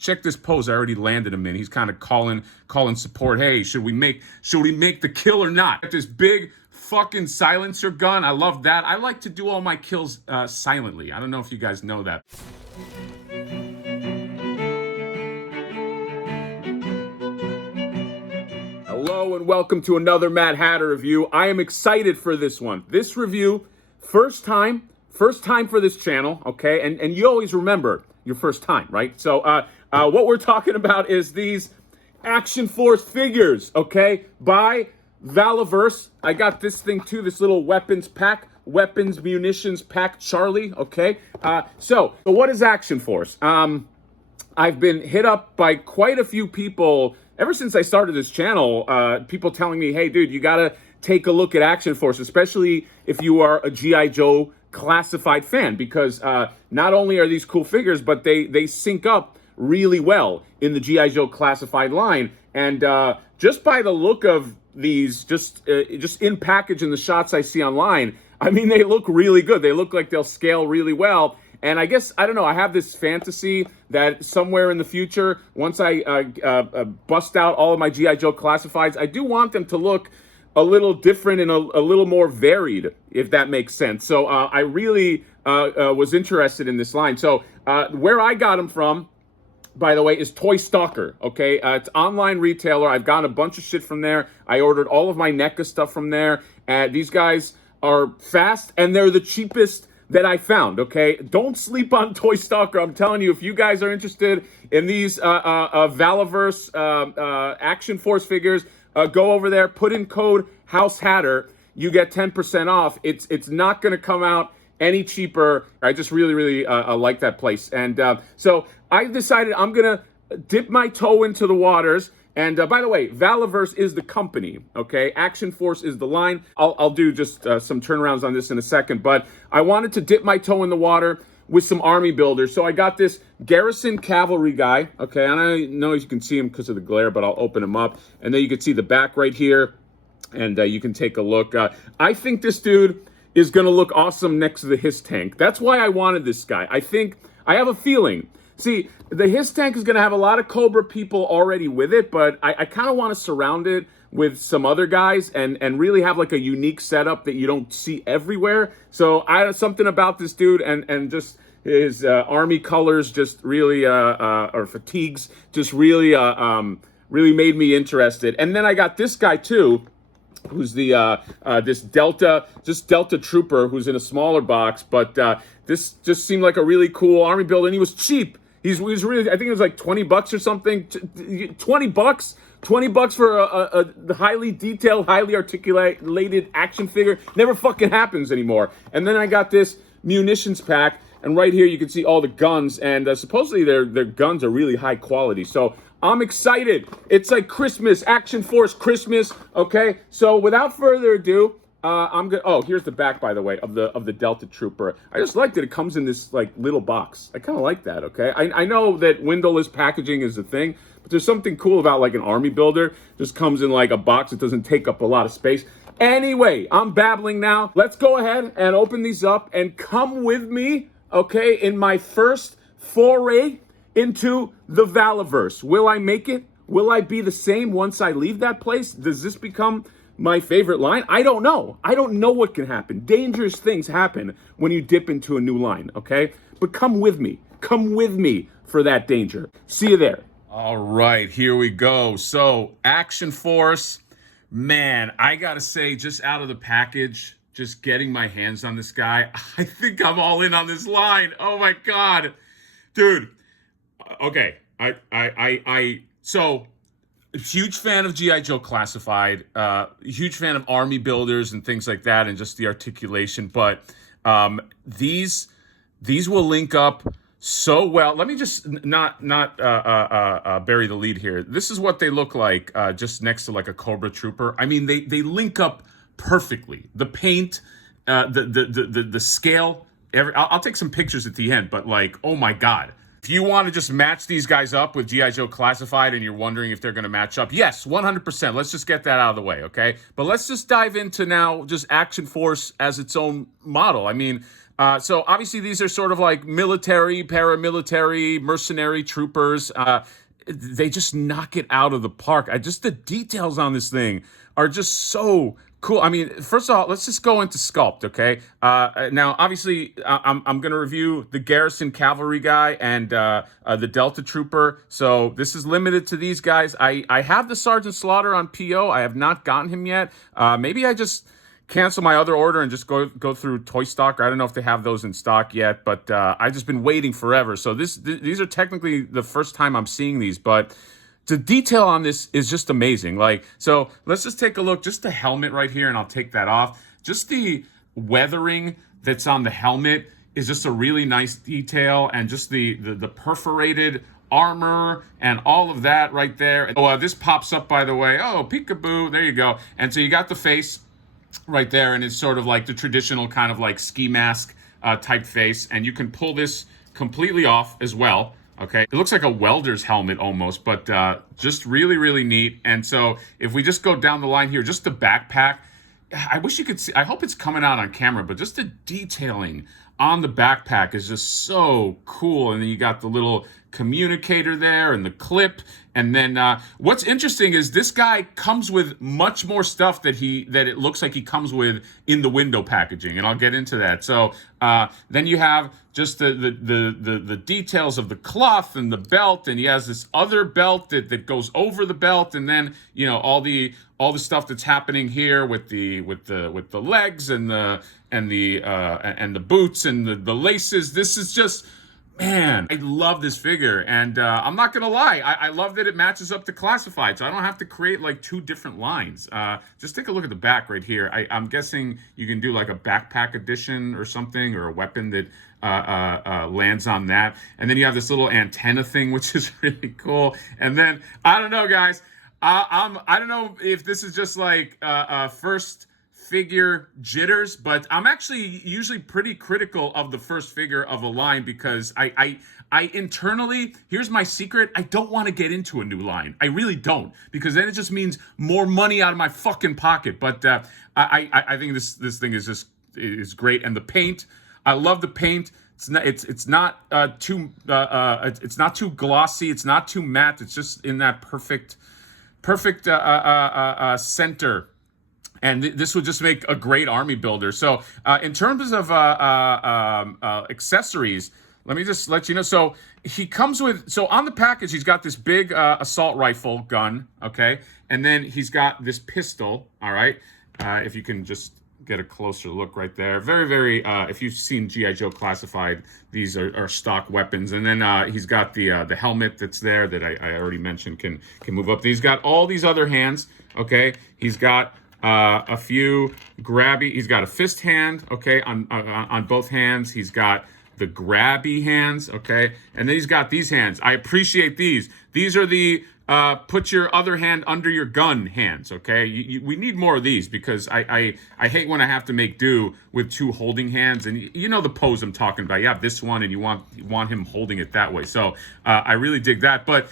check this pose. I already landed him in. He's kind of calling support. Hey, should we make the kill or not? This big fucking silencer gun. I love that. I like to do all my kills silently. I don't know if you guys know that. Hello and welcome to another Mad Hatter review. I am excited for this one. This review, first time for this channel, okay? And you always remember your first time, right? So what we're talking about is these Action Force figures, okay? By VALAVERSE. I got this thing too, this little weapons munitions pack Charlie, okay? So what is Action Force? I've been hit up by quite a few people ever since I started this channel, people telling me, hey, dude, you gotta take a look at Action Force, especially if you are a G.I. Joe classified fan, because not only are these cool figures, but they sync up really well in the G.I. Joe classified line. And just by the look of these, just in package and the shots I see online, I mean, they look really good. They look like they'll scale really well. And I guess, I don't know, I have this fantasy that somewhere in the future, once I bust out all of my G.I. Joe classifieds, I do want them to look a little different and a little more varied, if that makes sense. So I really was interested in this line. So where I got them from, by the way, is Toy Stalker, okay? It's online retailer. I've gotten a bunch of shit from there. I ordered all of my NECA stuff from there. These guys are fast, and they're the cheapest that I found, okay? Don't sleep on Toy Stalker. I'm telling you, if you guys are interested in these VALAVERSE Action Force figures, go over there, put in code HouseHatter. You get 10% off. It's not going to come out any cheaper. I just really like that place. And so I decided I'm going to dip my toe into the waters. And by the way, VALAVERSE is the company, okay? Action Force is the line. I'll do just some turnarounds on this in a second, but I wanted to dip my toe in the water with some army builders. So I got this Garrison Cavalry guy, okay? And I know you can see him because of the glare, but I'll open him up. And then you can see the back right here, and you can take a look. I think this dude is going to look awesome next to the HISS tank. That's why I wanted this guy. I have a feeling. See, the HISS tank is going to have a lot of Cobra people already with it, but I kind of want to surround it with some other guys and really have like a unique setup that you don't see everywhere. So something about this dude and just his army colors just really, or fatigues, just really made me interested. And then I got this guy too, who's the this Delta Trooper, who's in a smaller box, but this just seemed like a really cool army build, and he was cheap. He was really, I think it was like 20 bucks or something. 20 bucks? 20 bucks for a highly detailed, highly articulated action figure. Never fucking happens anymore. And then I got this munitions pack, and right here you can see all the guns, and supposedly their guns are really high quality. So I'm excited. It's like Christmas, Action Force Christmas, okay? So without further ado, I'm gonna. Oh, here's the back, by the way, of the Delta Trooper. I just like that it comes in this like little box. I kind of like that. Okay, I know that windowless packaging is a thing, but there's something cool about like an army builder. Just comes in like a box. It doesn't take up a lot of space. Anyway, I'm babbling now. Let's go ahead and open these up and come with me, okay, in my first foray into the VALAVERSE. Will I make it? Will I be the same once I leave that place? Does this become my favorite line? I don't know. I don't know what can happen. Dangerous things happen when you dip into a new line, okay? But come with me. Come with me for that danger. See you there. All right, here we go. So, Action Force. Man, I gotta say, just out of the package, just getting my hands on this guy, I think I'm all in on this line. Oh my God. Dude. Okay. So, huge fan of G.I. Joe Classified, huge fan of army builders and things like that, and just the articulation. But these will link up so well. Let me just not bury the lead here. This is what they look like just next to like a Cobra Trooper. I mean, they link up perfectly. The paint, the scale. I'll take some pictures at the end, but like, oh my God. If you want to just match these guys up with G.I. Joe Classified and you're wondering if they're going to match up, yes, 100%. Let's just get that out of the way, okay? But let's just dive into now just Action Force as its own model. I mean, So obviously these are sort of like military, paramilitary, mercenary troopers. They just knock it out of the park. Just the details on this thing are just so cool. I mean, first of all, let's just go into sculpt, okay? Now, obviously, I'm going to review the Garrison Cavalry guy and the Delta Trooper. So this is limited to these guys. I have the Sergeant Slaughter on PO. I have not gotten him yet. Maybe I just cancel my other order and just go through Toy Stock. I don't know if they have those in stock yet, but I've just been waiting forever. So these are technically the first time I'm seeing these, but the detail on this is just amazing. Like, so let's just take a look, just the helmet right here, and I'll take that off. Just the weathering that's on the helmet is just a really nice detail, and just the perforated armor and all of that right there. Oh, this pops up, by the way. Oh, peekaboo, there you go. And so you got the face right there, and it's sort of like the traditional kind of like ski mask type face, and you can pull this completely off as well. Okay, it looks like a welder's helmet almost, but just really, really neat. And so if we just go down the line here, just the backpack, I wish you could see, I hope it's coming out on camera, but just the detailing on the backpack is just so cool. And then you got the little communicator there and the clip. And then what's interesting is this guy comes with much more stuff that it looks like he comes with in the window packaging, and I'll get into that. So then you have just the details of the cloth and the belt, and he has this other belt that goes over the belt, and then all the stuff that's happening here with the legs and the boots and the laces. This is just, man, I love this figure, and I'm not gonna lie, I love that it matches up to classified, so I don't have to create like two different lines. Just take a look at the back right here. I'm guessing you can do like a backpack edition or something, or a weapon that lands on that. And then you have this little antenna thing, which is really cool. And then, I don't know, guys, I don't know if this is just like first figure jitters, but I'm actually usually pretty critical of the first figure of a line, because I internally, here's my secret, I don't want to get into a new line. I really don't, because then it just means more money out of my fucking pocket. But I think this thing is great, and the paint, I love the paint. It's not too glossy. It's not too matte. It's just in that perfect center. And this would just make a great army builder. So in terms of accessories, let me just let you know. So he comes with, so on the package, he's got this big assault rifle gun, okay? And then he's got this pistol, all right? If you can just get a closer look right there. Very, very, if you've seen G.I. Joe Classified, these are stock weapons. And then he's got the helmet that's there that I already mentioned can move up. He's got all these other hands, okay? He's got a few grabby, he's got a fist hand, okay, on both hands. He's got the grabby hands, okay, and then he's got these hands. I appreciate these. These are the put your other hand under your gun hands, okay? We need more of these, because I hate when I have to make do with two holding hands, and you know the pose I'm talking about. You have this one, and you want him holding it that way. So I really dig that. But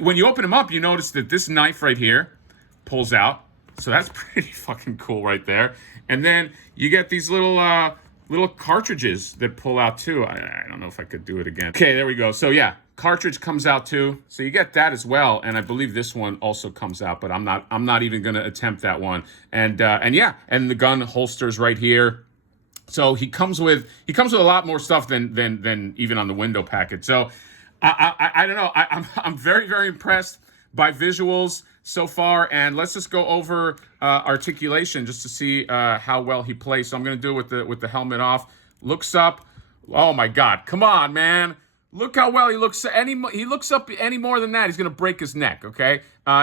when you open him up, you notice that this knife right here pulls out. So that's pretty fucking cool right there. And then you get these little cartridges that pull out too. I don't know if I could do it again. Okay, there we go. So yeah, cartridge comes out too. So you get that as well. And I believe this one also comes out, but I'm not even gonna attempt that one. And yeah, and the gun holsters right here. So he comes with a lot more stuff than even on the window package. So I don't know. I'm very, very impressed by visuals so far, and let's just go over articulation just to see how well he plays. So I'm going to do it with the helmet off. Looks up. Oh my God! Come on, man! Look how well he looks. He looks up any more than that, he's going to break his neck. Okay.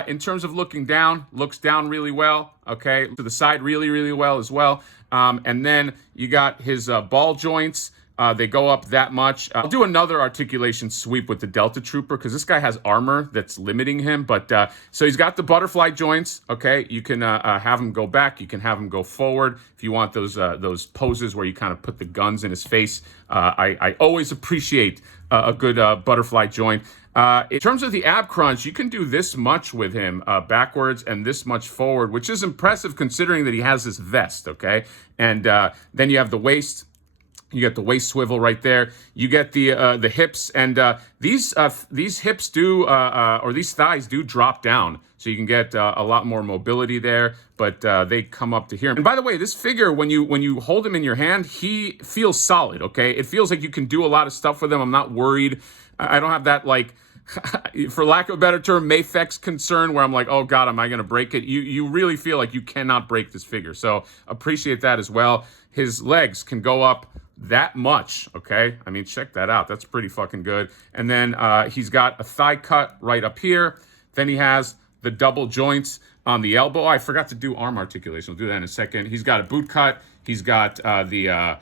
In terms of looking down, looks down really well. Okay, to the side really, really well as well. And then you got his ball joints. They go up that much. I'll do another articulation sweep with the Delta Trooper, because this guy has armor that's limiting him. But so he's got the butterfly joints. Okay, you can have him go back. You can have him go forward if you want those poses where you kind of put the guns in his face. I always appreciate a good butterfly joint. In terms of the ab crunch, you can do this much with him backwards and this much forward, which is impressive considering that he has this vest. Okay, and then you have the waist. You get the waist swivel right there. You get the hips, and these hips do or these thighs do drop down, so you can get a lot more mobility there. But they come up to here. And by the way, this figure, when you hold him in your hand, he feels solid. Okay, it feels like you can do a lot of stuff with him. I'm not worried. I don't have that, like, for lack of a better term, Mafex concern where I'm like, oh God, am I going to break it? You really feel like you cannot break this figure. So appreciate that as well. His legs can go up that much, okay? I mean, check that out. That's pretty fucking good. And then he's got a thigh cut right up here. Then he has the double joints on the elbow. Oh, I forgot to do arm articulation. We'll do that in a second. He's got a boot cut. He's got a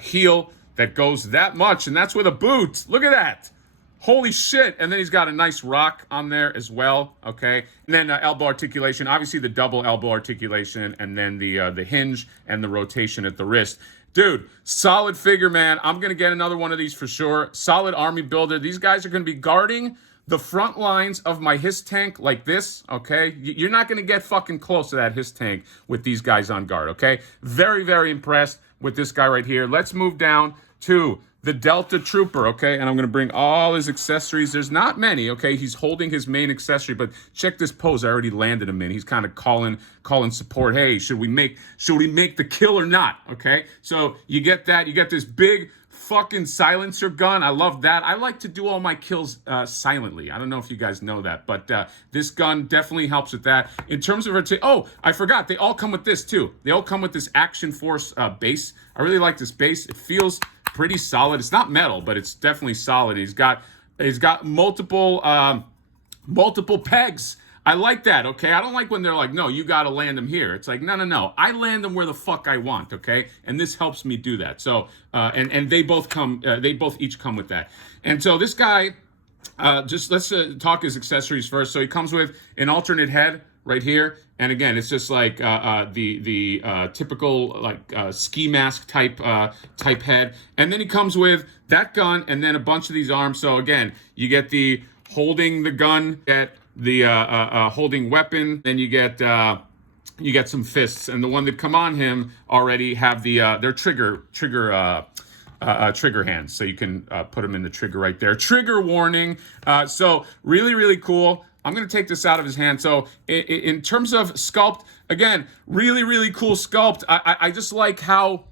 heel that goes that much, and that's with a boot. Look at that. Holy shit. And then he's got a nice rock on there as well, okay? And then elbow articulation, obviously the double elbow articulation, and then the hinge and the rotation at the wrist. Dude, solid figure, man. I'm going to get another one of these for sure. Solid army builder. These guys are going to be guarding the front lines of my HISS tank like this, okay? You're not going to get fucking close to that HISS tank with these guys on guard, okay? Very, very impressed with this guy right here. Let's move down to the Delta Trooper, okay? And I'm going to bring all his accessories. There's not many, okay? He's holding his main accessory, but check this pose I already landed him in. He's kind of calling support. Hey, should we make the kill or not, okay? So you get that. You get this big fucking silencer gun. I love that. I like to do all my kills silently. I don't know if you guys know that, but this gun definitely helps with that. In terms of oh, I forgot. They all come with this too. They all come with this Action Force base. I really like this base. It feels pretty solid. It's not metal, but it's definitely solid. He's got multiple pegs. I like that, okay? I don't like when they're like, no, you got to land them here. It's like, no. I land them where the fuck I want, okay? And this helps me do that. So, and they both each come with that. And so this guy, just let's talk his accessories first. So he comes with an alternate head right here. And again, it's just like the typical like ski mask type head. And then he comes with that gun and then a bunch of these arms. So again, you get the holding the gun, get the holding weapon, then you get some fists. And the one that come on him already have their trigger hands, so you can put them in the trigger right there. Trigger warning. So really, really cool. I'm going to take this out of his hand. So in terms of sculpt, again, really, really cool sculpt. I just like how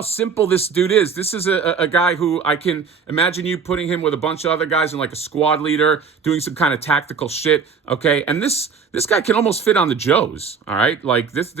simple this dude is. This is a guy who I can imagine you putting him with a bunch of other guys and like a squad leader doing some kind of tactical shit, okay? And this guy can almost fit on the Joes, all right? Like this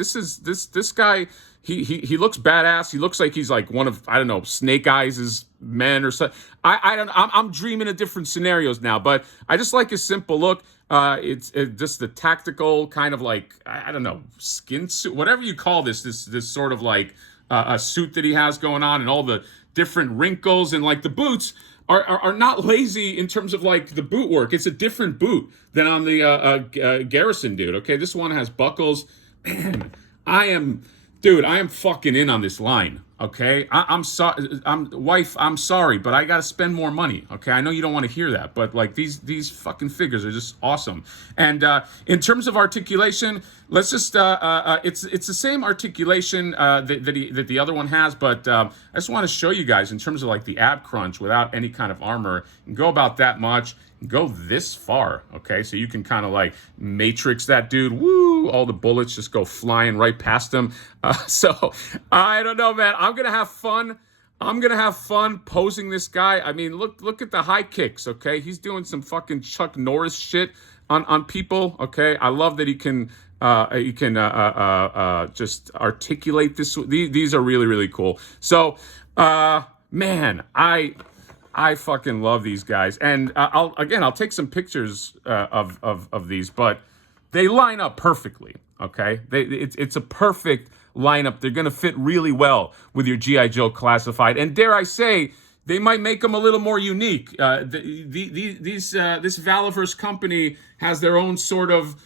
guy, he looks badass. He looks like he's like one of, I don't know, Snake Eyes' men or something. I'm dreaming of different scenarios now, but I just like his simple look. It's just the tactical kind of like, I don't know, skin suit, whatever you call this sort of like a suit that he has going on, and all the different wrinkles, and like the boots are not lazy in terms of like the boot work. It's a different boot than on the Garrison dude. Okay, this one has buckles. Man, I am fucking in on this line. Okay, I'm sorry, wife, I'm sorry, but I gotta spend more money. Okay, I know you don't want to hear that, but like these fucking figures are just awesome. And in terms of articulation, let's just it's the same articulation that the other one has, but I just want to show you guys in terms of like the ab crunch without any kind of armor, and go about that much. Go this far, okay? So you can kind of like matrix that dude. Woo! All the bullets just go flying right past him. So I don't know, man. I'm gonna have fun. I'm gonna have fun posing this guy. I mean, look at the high kicks, okay? He's doing some fucking Chuck Norris shit on people, okay? I love that he can just articulate this. These are really, really cool. So, man, I fucking love these guys, and I'll take some pictures of these, but they line up perfectly. Okay, it's a perfect lineup. They're gonna fit really well with your GI Joe classified, and dare I say, they might make them a little more unique. This VALAVERSE company has their own sort of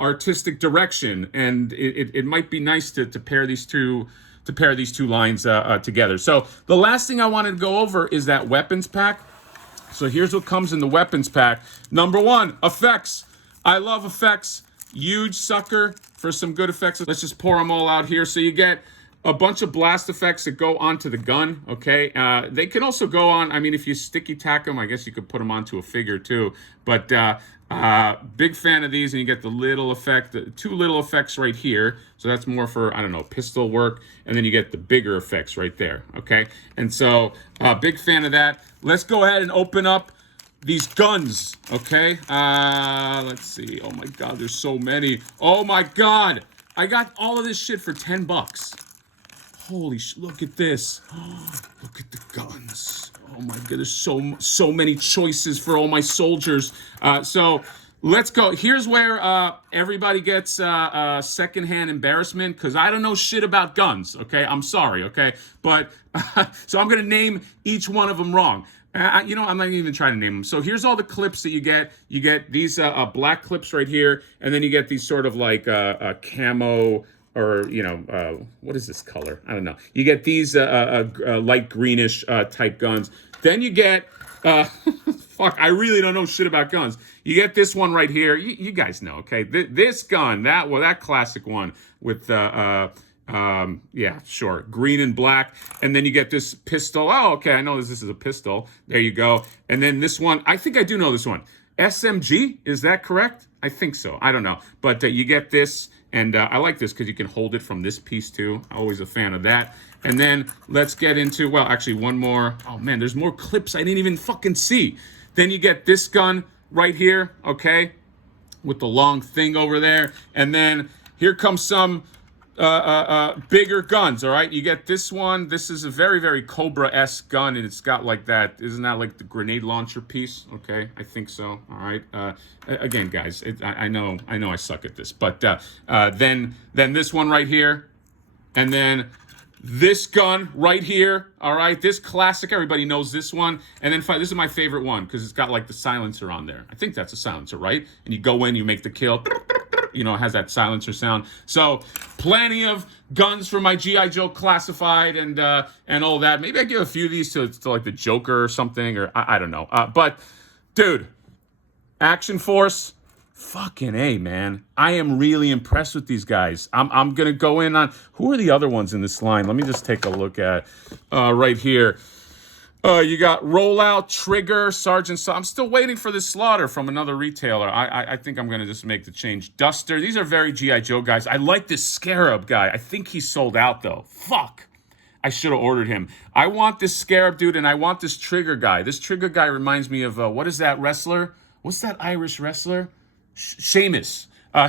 artistic direction, and it might be nice to pair these two. To pair these two lines together. So the last thing I wanted to go over is that weapons pack. So here's what comes in the weapons pack. Number one, effects. I love effects. Huge sucker for some good effects. Let's just pour them all out here. So you get a bunch of blast effects that go onto the gun, okay? They can also go on, I mean, if you sticky tack them, I guess you could put them onto a figure too. But big fan of these, and you get the little effect, 2 little effects right here. So that's more for, I don't know, pistol work. And then you get the bigger effects right there, okay? And so, big fan of that. Let's go ahead and open up these guns, okay? Let's see. Oh my God, there's so many. Oh my God. I got all of this shit for 10 bucks. Holy look at this. Look at the guns. Oh my God, there's so many choices for all my soldiers. So let's go. Here's where everybody gets secondhand embarrassment, because I don't know shit about guns, okay? I'm sorry, okay? But, so I'm going to name each one of them wrong. You know, I'm not even trying to name them. So here's all the clips that you get. You get these black clips right here, and then you get these sort of like camo, or, you know, what is this color? I don't know. You get these light greenish type guns. Then you get, fuck, I really don't know shit about guns. You get this one right here. You guys know, okay? This gun, that classic one with, yeah, sure, green and black. And then you get this pistol. Oh, okay, I know this is a pistol. There you go. And then this one, I think I do know this one. SMG, is that correct? I think so. I don't know. But you get this. And I like this because you can hold it from this piece too. Always a fan of that. And then let's get into, well, actually one more. Oh man, there's more clips I didn't even fucking see. Then you get this gun right here, okay? With the long thing over there. And then here comes some bigger guns, all right? You get this one. This is a very, very Cobra-esque gun, and it's got like that, isn't that like the grenade launcher piece? Okay, I think so, all right? Again, guys, I know I suck at this, but then this one right here, and then this gun right here, all right? This classic, everybody knows this one. And then this is my favorite one because it's got like the silencer on there. I think that's a silencer, right? And you go in, you make the kill. You know, it has that silencer sound. So plenty of guns for my G.I. Joe classified and all that. Maybe I give a few of these to like the Joker or something, or I don't know. But dude, Action Force, fucking A, man. I am really impressed with these guys. I'm gonna go in on, who are the other ones in this line? Let me just take a look at right here. You got Rollout, Trigger, Sergeant. I'm still waiting for this Slaughter from another retailer. I think I'm going to just make the change. Duster. These are very G.I. Joe guys. I like this Scarab guy. I think he's sold out, though. Fuck. I should have ordered him. I want this Scarab dude, and I want this Trigger guy. This Trigger guy reminds me of, what is that wrestler? What's that Irish wrestler? Sheamus.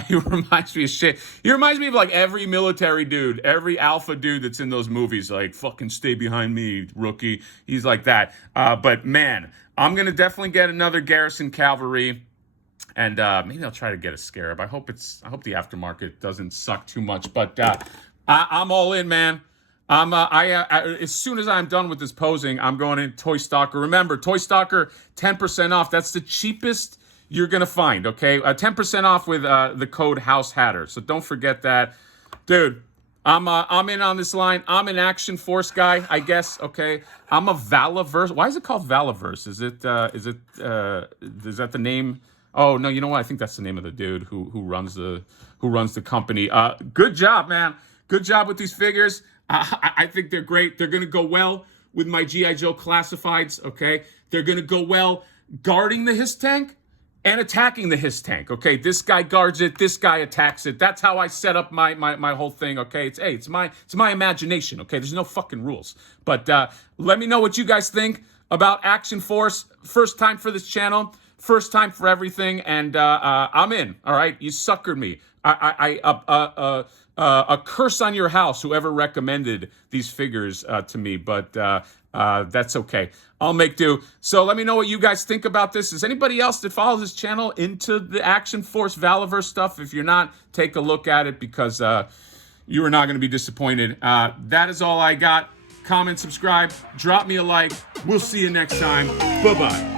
He reminds me of shit. He reminds me of like every military dude, every alpha dude that's in those movies. Like, fucking stay behind me, rookie. He's like that. But man, I'm gonna definitely get another Garrison Cavalry, and maybe I'll try to get a Scarab. I hope the aftermarket doesn't suck too much. But I'm all in, man. As soon as I'm done with this posing, I'm going in Toy Stalker. Remember, Toy Stalker 10% off. That's the cheapest you're gonna find, okay? 10% off with the code House Hatter. So don't forget that, dude. I'm in on this line. I'm an Action Force guy, I guess. Okay, I'm a VALAVERSE. Why is it called VALAVERSE? Is that the name? Oh no, you know what? I think that's the name of the dude who runs the company. Good job, man. Good job with these figures. I think they're great. They're gonna go well with my G.I. Joe classifieds. Okay, they're gonna go well guarding the HISS tank and attacking the HISS tank, okay? This guy guards it, this guy attacks it. That's how I set up my whole thing, okay? It's my imagination, okay? There's no fucking rules. But let me know what you guys think about Action Force. First time for this channel, first time for everything, and I'm in, all right? You suckered me. A curse on your house, whoever recommended these figures to me, but that's okay. I'll make do. So let me know what you guys think about this. Is anybody else that follows this channel into the Action Force VALAVERSE stuff? If you're not, take a look at it, because you are not going to be disappointed. That is all I got. Comment, subscribe, drop me a like. We'll see you next time. Bye-bye.